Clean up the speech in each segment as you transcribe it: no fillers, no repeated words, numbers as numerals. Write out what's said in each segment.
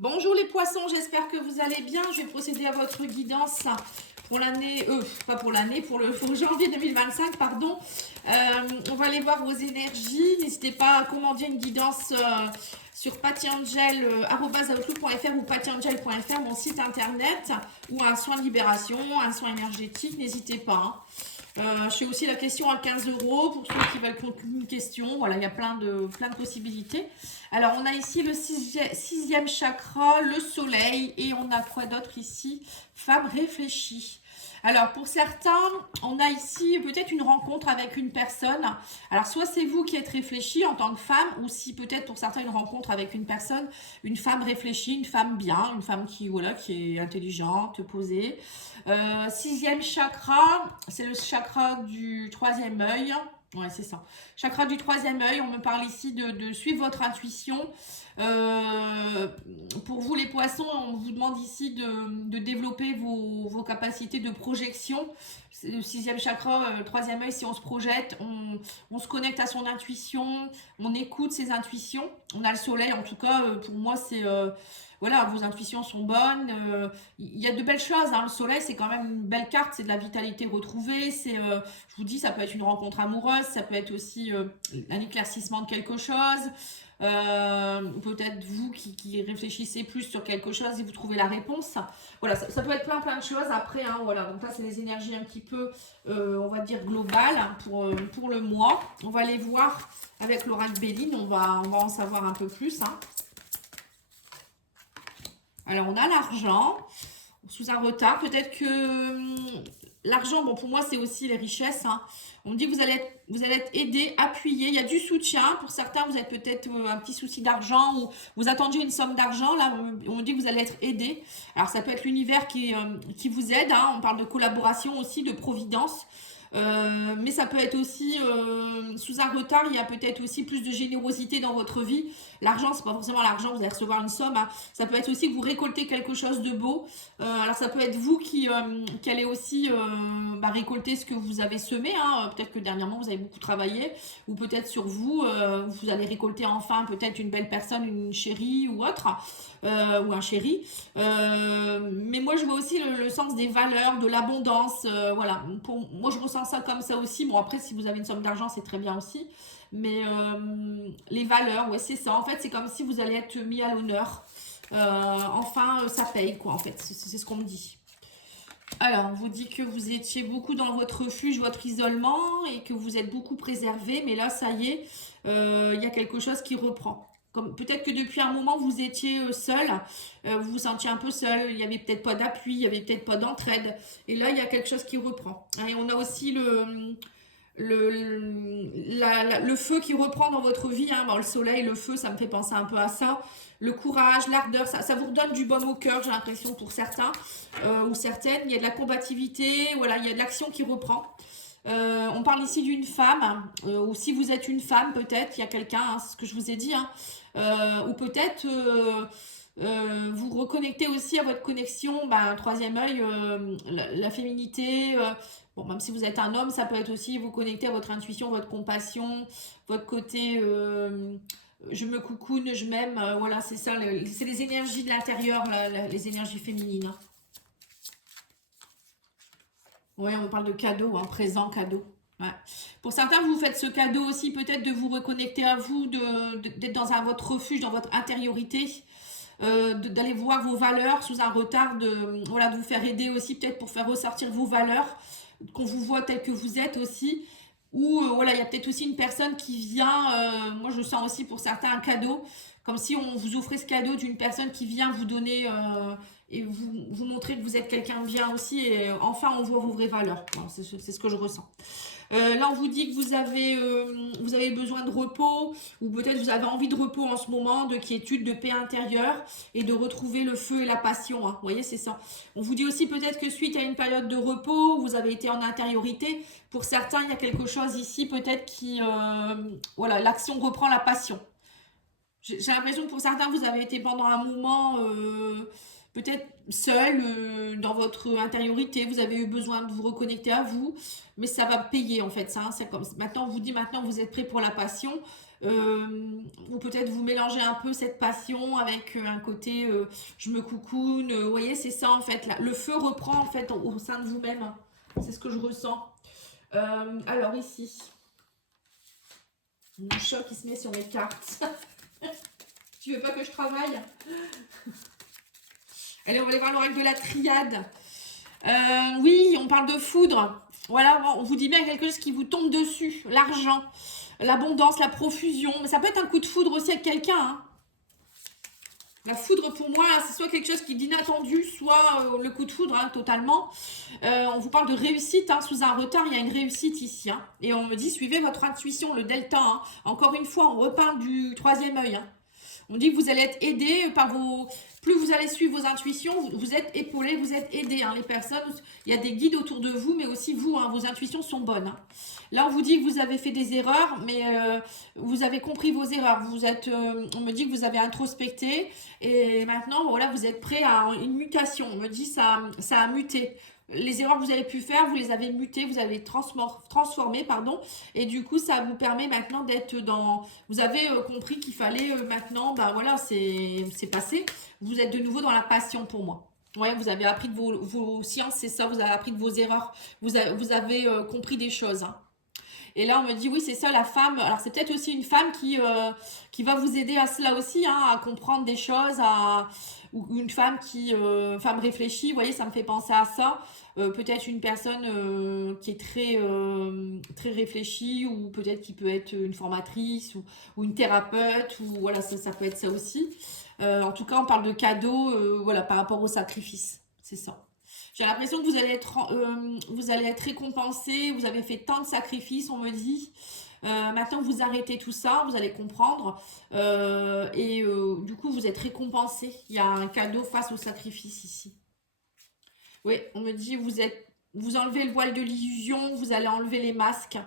Bonjour les poissons, j'espère que vous allez bien. Je vais procéder à votre guidance pour l'année, pas pour l'année, pour janvier 2025, pardon. On va aller voir vos énergies. N'hésitez pas à commander une guidance sur pattyangel.outlook.fr ou pattyangel.fr, mon site internet, ou un soin de libération, un soin énergétique, n'hésitez pas. Je fais aussi la question à 15 € pour ceux qui veulent une question. Voilà, il y a plein de possibilités. Alors, on a ici le sixième chakra, le soleil, et on a quoi d'autre ici? Femme réfléchie. Alors, pour certains, on a ici peut-être une rencontre avec une personne. Alors, soit c'est vous qui êtes réfléchi en tant que femme, ou si peut-être pour certains une rencontre avec une personne, une femme réfléchie, une femme bien, une femme qui, voilà, qui est intelligente, posée. Sixième chakra, c'est le chakra du troisième œil. Ouais, c'est ça. Chakra du troisième œil, on me parle ici de suivre votre intuition. Pour vous les poissons, on vous demande ici de développer vos capacités de projection. Le sixième chakra, le troisième œil, si on se projette, on se connecte à son intuition, on écoute ses intuitions. On a le soleil, en tout cas, pour moi, c'est... voilà, vos intuitions sont bonnes. Il y a de belles choses. Hein. Le soleil, c'est quand même une belle carte. C'est de la vitalité retrouvée. C'est, je vous dis, ça peut être une rencontre amoureuse. Ça peut être aussi un éclaircissement de quelque chose. Peut-être vous qui réfléchissez plus sur quelque chose et vous trouvez la réponse. Voilà, ça peut être plein de choses. Après, hein, voilà. Donc là, c'est les énergies un petit peu, on va dire, globales pour le mois. On va les voir avec l'oracle Béline. On va en savoir un peu plus. Hein. Alors, on a l'argent sous un retard. Peut-être que l'argent, bon, pour moi, c'est aussi les richesses. Hein. On me dit que vous allez être aidé, appuyé. Il y a du soutien. Pour certains, vous avez peut-être un petit souci d'argent ou vous attendiez une somme d'argent. Là, on me dit que vous allez être aidé. Alors, ça peut être l'univers qui vous aide. Hein. On parle de collaboration aussi, de providence. Mais ça peut être aussi sous un retard, il y a peut-être aussi plus de générosité dans votre vie. L'argent, c'est pas forcément l'argent, vous allez recevoir une somme. Hein. Ça peut être aussi que vous récoltez quelque chose de beau. Alors ça peut être vous qui allez aussi récolter ce que vous avez semé. Hein. Peut-être que dernièrement vous avez beaucoup travaillé, ou peut-être sur vous, vous allez récolter enfin peut-être une belle personne, une chérie ou autre, ou un chéri. Mais moi je vois aussi le sens des valeurs, de l'abondance. Voilà, moi je ressens ça comme ça aussi. Bon, après, si vous avez une somme d'argent, c'est très bien aussi. Mais les valeurs, ouais, c'est ça. En fait, c'est comme si vous allez être mis à l'honneur. Enfin, ça paye, quoi, en fait. C'est ce qu'on me dit. Alors, on vous dit que vous étiez beaucoup dans votre refuge, votre isolement, et que vous êtes beaucoup préservé. Mais là, ça y est, il y a quelque chose qui reprend. Comme peut-être que depuis un moment vous étiez seul, vous vous sentiez un peu seul, il n'y avait peut-être pas d'appui, il n'y avait peut-être pas d'entraide. Et là, il y a quelque chose qui reprend. Et on a aussi le feu qui reprend dans votre vie. Hein. Bon, le soleil, le feu, ça me fait penser un peu à ça. Le courage, l'ardeur, ça vous redonne du baume au cœur, j'ai l'impression, pour certains ou certaines. Il y a de la combativité, voilà, il y a de l'action qui reprend. On parle ici d'une femme, ou si vous êtes une femme, peut-être, il y a quelqu'un, hein, c'est ce que je vous ai dit, hein, ou peut-être vous reconnectez aussi à votre connexion, troisième œil, la féminité. Bon, même si vous êtes un homme, ça peut être aussi vous connecter à votre intuition, votre compassion, votre côté je me coucoune, je m'aime. Voilà, c'est ça, c'est les énergies de l'intérieur, les énergies féminines. Hein. Oui, on parle de cadeau, hein, présent, cadeau. Ouais. Pour certains, vous faites ce cadeau aussi peut-être de vous reconnecter à vous, d'être dans votre refuge, dans votre intériorité, d'aller voir vos valeurs sous un retard, voilà, de vous faire aider aussi peut-être pour faire ressortir vos valeurs, qu'on vous voit tel que vous êtes aussi. Ou voilà, il y a peut-être aussi une personne qui vient, moi je sens aussi pour certains un cadeau, comme si on vous offrait ce cadeau d'une personne qui vient vous donner et vous montrer que vous êtes quelqu'un de bien aussi, et enfin on voit vos vraies valeurs. Bon, c'est ce que je ressens. Là on vous dit que vous avez besoin de repos, ou peut-être vous avez envie de repos en ce moment, de quiétude, de paix intérieure, et de retrouver le feu et la passion. Hein. Vous voyez, c'est ça. On vous dit aussi peut-être que suite à une période de repos, vous avez été en intériorité. Pour certains, il y a quelque chose ici peut-être qui... voilà, l'action reprend la passion. J'ai l'impression que pour certains, vous avez été pendant un moment peut-être seul dans votre intériorité. Vous avez eu besoin de vous reconnecter à vous, mais ça va payer en fait. Ça, hein. C'est comme maintenant, on vous dit maintenant, vous êtes prêt pour la passion. ou peut-être vous mélangez un peu cette passion avec un côté je me coucoune, vous voyez, c'est ça en fait, là. Le feu reprend en fait au sein de vous-même, c'est ce que je ressens. Alors ici, mon chat qui se met sur mes cartes. Tu veux pas que je travaille? Allez, on va aller voir l'oracle de la triade. Oui, on parle de foudre. Voilà, on vous dit bien quelque chose qui vous tombe dessus. L'argent, l'abondance, la profusion. Mais ça peut être un coup de foudre aussi avec quelqu'un. Hein. La foudre, pour moi, c'est soit quelque chose qui est d'inattendu, soit le coup de foudre, hein, totalement. On vous parle de réussite, hein, sous un retard, il y a une réussite ici. Hein. Et on me dit, suivez votre intuition, le delta. Hein. Encore une fois, on reparle du troisième œil. Hein. On dit que vous allez être aidé par vos... Plus vous allez suivre vos intuitions, vous êtes épaulé, vous êtes aidé. Hein, les personnes, il y a des guides autour de vous, mais aussi vous, hein, vos intuitions sont bonnes. Hein. Là, on vous dit que vous avez fait des erreurs, mais vous avez compris vos erreurs. Vous êtes, on me dit que vous avez introspecté et maintenant, voilà, vous êtes prêt à une mutation. On me dit ça a muté. Les erreurs que vous avez pu faire, vous les avez mutées, vous avez transformées, pardon. Et du coup, ça vous permet maintenant d'être dans... Vous avez compris qu'il fallait maintenant, bah voilà, c'est passé. Vous êtes de nouveau dans la passion pour moi. Ouais, vous avez appris de vos sciences, c'est ça, vous avez appris de vos erreurs. Vous avez compris des choses. Hein. Et là, on me dit, oui, c'est ça, la femme. Alors, c'est peut-être aussi une femme qui va vous aider à cela aussi, hein, à comprendre des choses, ou une femme femme réfléchie, vous voyez, ça me fait penser à ça. Peut-être une personne qui est très réfléchie, ou peut-être qui peut être une formatrice, ou une thérapeute, ou voilà, ça peut être ça aussi. En tout cas, on parle de cadeaux, voilà, par rapport au sacrifice. C'est ça. J'ai l'impression que vous allez être récompensé, vous avez fait tant de sacrifices, on me dit. Maintenant, vous arrêtez tout ça, vous allez comprendre. Du coup, vous êtes récompensé. Il y a un cadeau face au sacrifice ici. Oui, on me dit, vous enlevez le voile de l'illusion, vous allez enlever les masques.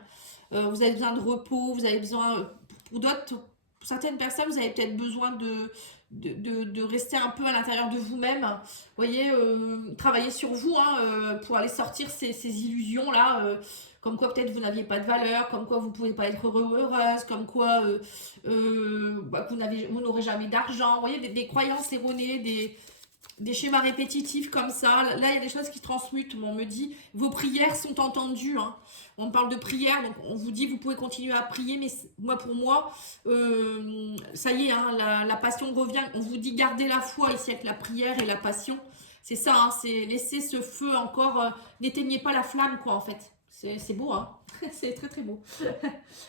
Vous avez besoin de repos, vous avez besoin... Pour d'autres, pour certaines personnes, vous avez peut-être besoin de rester un peu à l'intérieur de vous-même. Vous voyez, travailler sur vous hein, pour aller sortir ces illusions-là. Comme quoi peut-être vous n'aviez pas de valeur, comme quoi vous ne pouvez pas être heureux ou heureuse, comme quoi vous n'aurez jamais d'argent. Vous voyez, des croyances erronées, des schémas répétitifs comme ça. Là, il y a des choses qui transmutent. On me dit, vos prières sont entendues. Hein. On parle de prière, donc on vous dit, vous pouvez continuer à prier, mais pour moi, ça y est, hein, la passion revient. On vous dit, gardez la foi ici avec la prière et la passion. C'est ça, hein, c'est laisser ce feu encore, n'éteignez pas la flamme, quoi, en fait. C'est beau, hein. C'est très, très beau.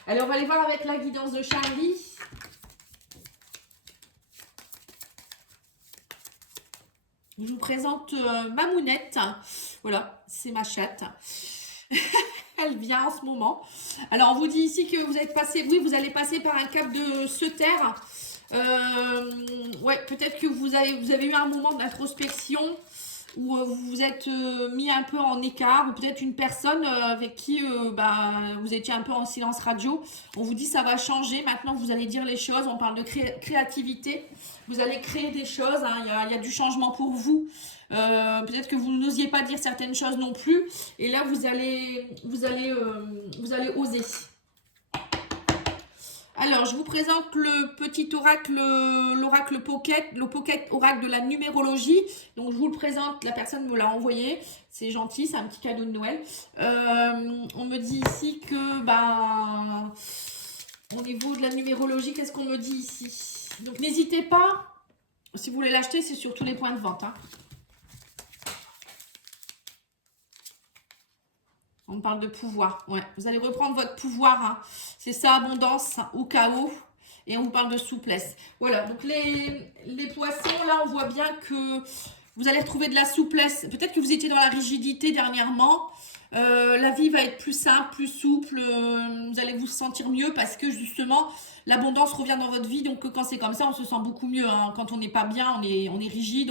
Allez, on va aller voir avec la guidance de Charlie. Je vous présente ma mounette. Voilà, c'est ma chatte. Elle vient en ce moment. Alors, on vous dit ici que vous êtes passé... Oui, vous allez passer par un cap de se taire. Ouais, peut-être que vous avez eu un moment d'introspection où vous vous êtes mis un peu en écart, ou peut-être une personne avec qui vous étiez un peu en silence radio. On vous dit ça va changer, maintenant vous allez dire les choses, on parle de créativité, vous allez créer des choses, hein. Il y a du changement pour vous. Peut-être que vous n'osiez pas dire certaines choses non plus, et là vous allez oser. Alors, je vous présente le petit oracle, l'oracle Pocket, le Pocket oracle de la numérologie. Donc, je vous le présente, la personne me l'a envoyé. C'est gentil, c'est un petit cadeau de Noël. On me dit ici que, au niveau de la numérologie, qu'est-ce qu'on me dit ici? Donc, n'hésitez pas, si vous voulez l'acheter, c'est sur tous les points de vente. Hein. On parle de pouvoir, ouais. Vous allez reprendre votre pouvoir, hein. C'est ça, abondance ou chaos. Et on vous parle de souplesse. Voilà, donc les poissons, là, on voit bien que vous allez retrouver de la souplesse. Peut-être que vous étiez dans la rigidité dernièrement. La vie va être plus simple, plus souple. Vous allez vous sentir mieux parce que, justement, l'abondance revient dans votre vie. Donc, quand c'est comme ça, on se sent beaucoup mieux. Hein. Quand on n'est pas bien, on est rigide,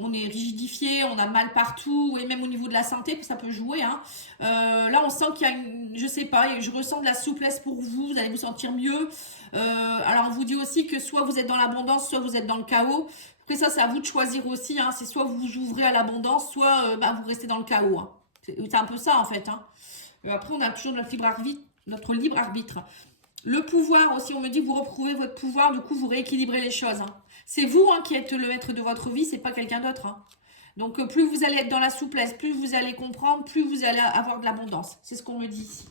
on est rigidifié, on a mal partout, et même au niveau de la santé, ça peut jouer. Hein. Là, on sent qu'il y a je sais pas, je ressens de la souplesse pour vous, vous allez vous sentir mieux. Alors, on vous dit aussi que soit vous êtes dans l'abondance, soit vous êtes dans le chaos. Après ça, c'est à vous de choisir aussi. Hein. C'est soit vous vous ouvrez à l'abondance, soit vous restez dans le chaos. Hein. C'est un peu ça, en fait. Hein. Après, on a toujours notre libre arbitre. Le pouvoir aussi, on me dit que vous retrouvez votre pouvoir, du coup vous rééquilibrez les choses. Hein. C'est vous qui êtes le maître de votre vie, c'est pas quelqu'un d'autre. Hein. Donc plus vous allez être dans la souplesse, plus vous allez comprendre, plus vous allez avoir de l'abondance. C'est ce qu'on me dit ici.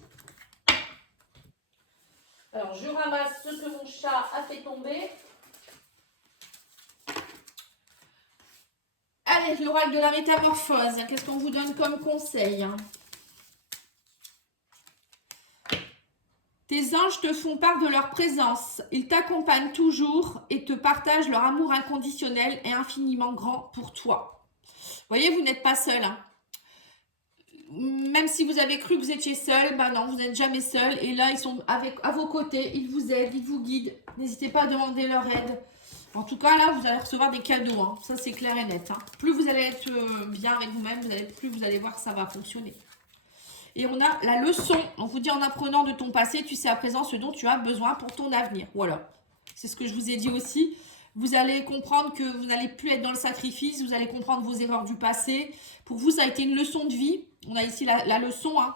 Alors je ramasse ce que mon chat a fait tomber. Allez, l'oracle de la métamorphose, qu'est-ce qu'on vous donne comme conseil? Tes anges te font part de leur présence. Ils t'accompagnent toujours et te partagent leur amour inconditionnel et infiniment grand pour toi. Vous voyez, vous n'êtes pas seul. Hein. Même si vous avez cru que vous étiez seul, ben non, vous n'êtes jamais seul. Et là, ils sont à vos côtés, ils vous aident, ils vous guident. N'hésitez pas à demander leur aide. En tout cas, là, vous allez recevoir des cadeaux. Hein. Ça, c'est clair et net. Hein. Plus vous allez être bien avec vous-même, plus vous allez voir que ça va fonctionner. Et on a la leçon. On vous dit en apprenant de ton passé, tu sais à présent ce dont tu as besoin pour ton avenir. Voilà. C'est ce que je vous ai dit aussi. Vous allez comprendre que vous n'allez plus être dans le sacrifice. Vous allez comprendre vos erreurs du passé. Pour vous, ça a été une leçon de vie. On a ici la leçon. Hein.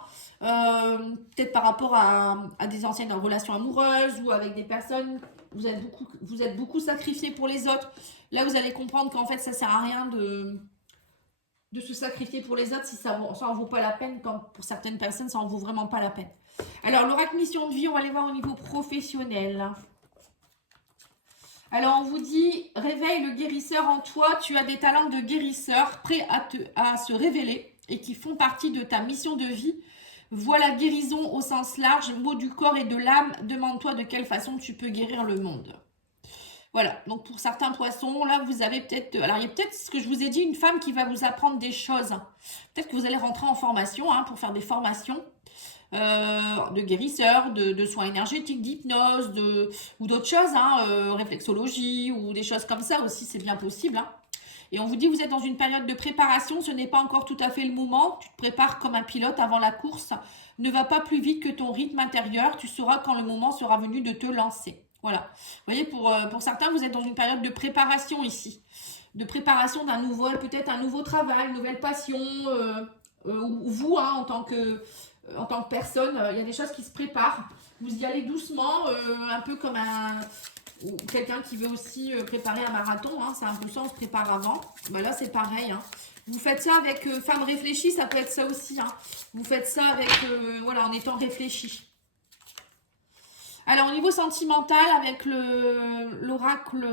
Peut-être par rapport à des anciennes relations amoureuses ou avec des personnes. Vous êtes beaucoup sacrifié pour les autres. Là, vous allez comprendre qu'en fait, ça ne sert à rien de se sacrifier pour les autres si ça en vaut pas la peine, quand pour certaines personnes, ça en vaut vraiment pas la peine. Alors, l'oracle mission de vie, on va aller voir au niveau professionnel. Alors, on vous dit, réveille le guérisseur en toi, tu as des talents de guérisseur prêts à se révéler et qui font partie de ta mission de vie. Vois la guérison au sens large, mot du corps et de l'âme, demande-toi de quelle façon tu peux guérir le monde. Voilà, donc pour certains poissons, là, vous avez peut-être... Alors, il y a peut-être, ce que je vous ai dit, une femme qui va vous apprendre des choses. Peut-être que vous allez rentrer en formation pour faire des formations de guérisseurs, de soins énergétiques, d'hypnose, ou d'autres choses, réflexologie, ou des choses comme ça aussi, c'est bien possible. Hein. Et on vous dit, vous êtes dans une période de préparation, ce n'est pas encore tout à fait le moment. Tu te prépares comme un pilote avant la course. Ne va pas plus vite que ton rythme intérieur. Tu sauras quand le moment sera venu de te lancer. Voilà. Vous voyez, pour certains, vous êtes dans une période de préparation ici. De préparation d'un peut-être un nouveau travail, une nouvelle passion. Ou vous, en tant que personne, il y a des choses qui se préparent. Vous y allez doucement, un peu comme quelqu'un qui veut aussi préparer un marathon. Hein, c'est un peu ça, on se prépare avant. Ben là, c'est pareil. Hein. Vous faites ça avec femme réfléchie, ça peut être ça aussi. Hein. Vous faites ça avec, en étant réfléchi. Alors, au niveau sentimental, avec l'oracle,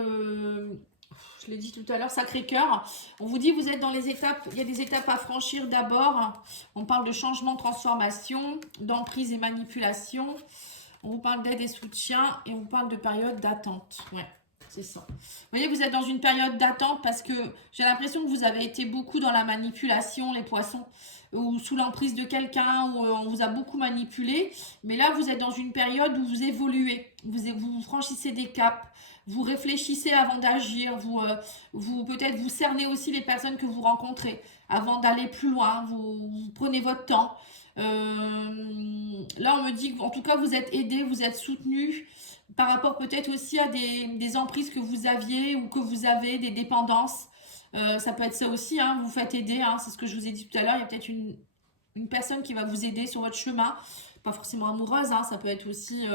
je l'ai dit tout à l'heure, Sacré-Cœur, on vous dit, vous êtes dans les étapes, il y a des étapes à franchir d'abord. On parle de changement, transformation, d'emprise et manipulation. On vous parle d'aide et soutien et on vous parle de période d'attente. Ouais, c'est ça. Vous voyez, vous êtes dans une période d'attente parce que j'ai l'impression que vous avez été beaucoup dans la manipulation, les poissons, ou sous l'emprise de quelqu'un, où on vous a beaucoup manipulé. Mais là, vous êtes dans une période où vous évoluez, vous franchissez des caps, vous réfléchissez avant d'agir, vous peut-être vous cernez aussi les personnes que vous rencontrez avant d'aller plus loin, vous prenez votre temps. Là, on me dit qu'en tout cas, vous êtes aidé, vous êtes soutenu par rapport peut-être aussi à des emprises que vous aviez ou que vous avez, des dépendances. Ça peut être ça aussi, hein, vous faites aider, hein, c'est ce que je vous ai dit tout à l'heure. Il y a peut-être une personne qui va vous aider sur votre chemin, pas forcément amoureuse, hein, ça peut être aussi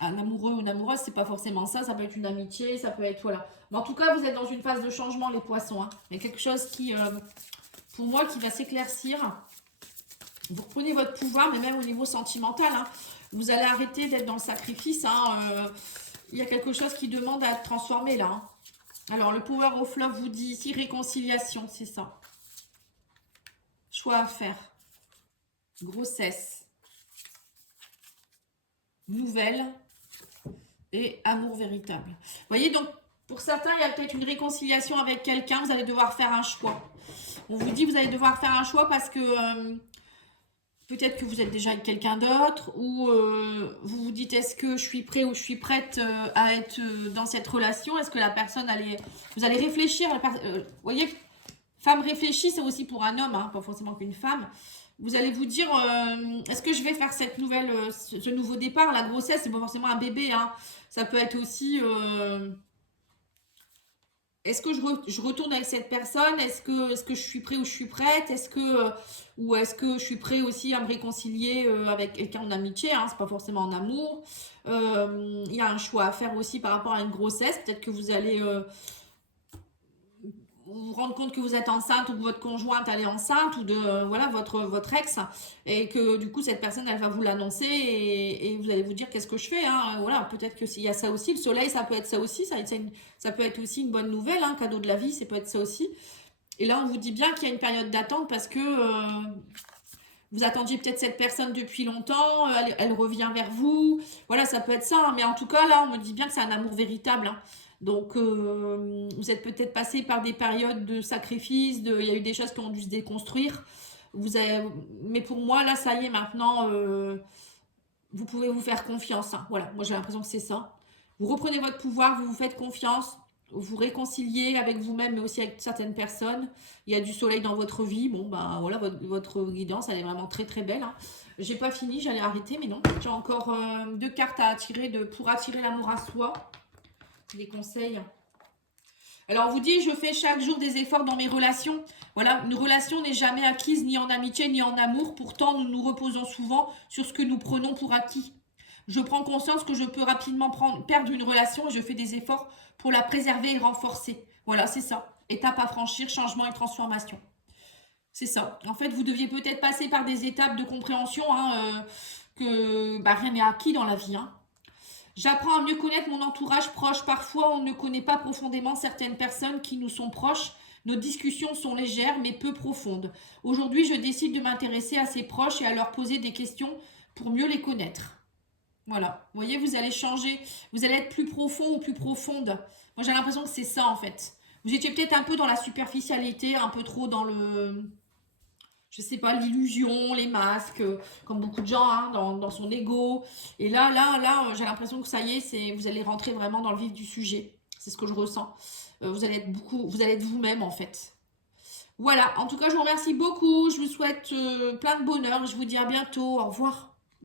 un amoureux ou une amoureuse, c'est pas forcément ça, ça peut être une amitié, ça peut être, voilà. Mais en tout cas, vous êtes dans une phase de changement, les poissons. Hein. Il y a quelque chose qui, pour moi, qui va s'éclaircir. Vous reprenez votre pouvoir, mais même au niveau sentimental, hein, vous allez arrêter d'être dans le sacrifice. Il y a quelque chose qui demande à être transformé là. Hein. Alors, le Power of Love vous dit ici réconciliation, c'est ça. Choix à faire. Grossesse. Nouvelle. Et amour véritable. Vous voyez, donc, pour certains, il y a peut-être une réconciliation avec quelqu'un. Vous allez devoir faire un choix. On vous dit, vous allez devoir faire un choix parce que peut-être que vous êtes déjà avec quelqu'un d'autre. Ou vous vous dites, est-ce que je suis prêt ou je suis prête à être dans cette relation? Est-ce que la personne allait... Vous allez réfléchir. Vous voyez, femme réfléchie, c'est aussi pour un homme, hein, pas forcément qu'une femme. Vous allez vous dire, est-ce que je vais faire cette ce nouveau départ? La grossesse, c'est pas forcément un bébé. Hein. Ça peut être aussi est-ce que je retourne avec cette personne? Est-ce que je suis prêt ou je suis prête? Ou est-ce que je suis prêt aussi à me réconcilier avec quelqu'un en amitié, hein, c'est pas forcément en amour. Il y a un choix à faire aussi par rapport à une grossesse. Peut-être que vous allez vous rendre compte que vous êtes enceinte ou que votre conjointe elle est enceinte ou de voilà votre ex et que du coup cette personne elle va vous l'annoncer et vous allez vous dire qu'est-ce que je fais, hein, voilà, peut-être que s'il y a ça aussi, le soleil ça peut être ça aussi, ça peut être aussi une bonne nouvelle, hein, cadeau de la vie, ça peut être ça aussi. Et là on vous dit bien qu'il y a une période d'attente parce que vous attendiez peut-être cette personne depuis longtemps, elle revient vers vous. Voilà, ça peut être ça, hein. Mais en tout cas, là, on me dit bien que c'est un amour véritable, hein. Donc, vous êtes peut-être passé par des périodes de sacrifice, il y a eu des choses qui ont dû se déconstruire. Mais pour moi, là, ça y est, maintenant, vous pouvez vous faire confiance, hein. Voilà, moi j'ai l'impression que c'est ça. Vous reprenez votre pouvoir, vous vous faites confiance, vous réconciliez avec vous-même, mais aussi avec certaines personnes. Il y a du soleil dans votre vie. Bon, ben voilà, votre guidance, elle est vraiment très très belle, hein. J'ai pas fini, j'allais arrêter, mais non. J'ai encore deux cartes à attirer pour attirer l'amour à soi. Des conseils. Alors, on vous dit, je fais chaque jour des efforts dans mes relations. Voilà, une relation n'est jamais acquise ni en amitié ni en amour. Pourtant, nous nous reposons souvent sur ce que nous prenons pour acquis. Je prends conscience que je peux rapidement perdre une relation et je fais des efforts pour la préserver et renforcer. Voilà, c'est ça. Étape à franchir, changement et transformation. C'est ça. En fait, vous deviez peut-être passer par des étapes de compréhension, hein, que rien n'est acquis dans la vie, hein. J'apprends à mieux connaître mon entourage proche. Parfois, on ne connaît pas profondément certaines personnes qui nous sont proches. Nos discussions sont légères mais peu profondes. Aujourd'hui, je décide de m'intéresser à ces proches et à leur poser des questions pour mieux les connaître. Voilà. Vous voyez, vous allez changer. Vous allez être plus profond ou plus profonde. Moi, j'ai l'impression que c'est ça, en fait. Vous étiez peut-être un peu dans la superficialité, un peu trop dans le... Je sais pas, l'illusion, les masques, comme beaucoup de gens, hein, dans son ego. Et là, j'ai l'impression que ça y est, vous allez rentrer vraiment dans le vif du sujet. C'est ce que je ressens. Vous allez être vous-même, en fait. Voilà, en tout cas, je vous remercie beaucoup. Je vous souhaite plein de bonheur. Je vous dis à bientôt. Au revoir.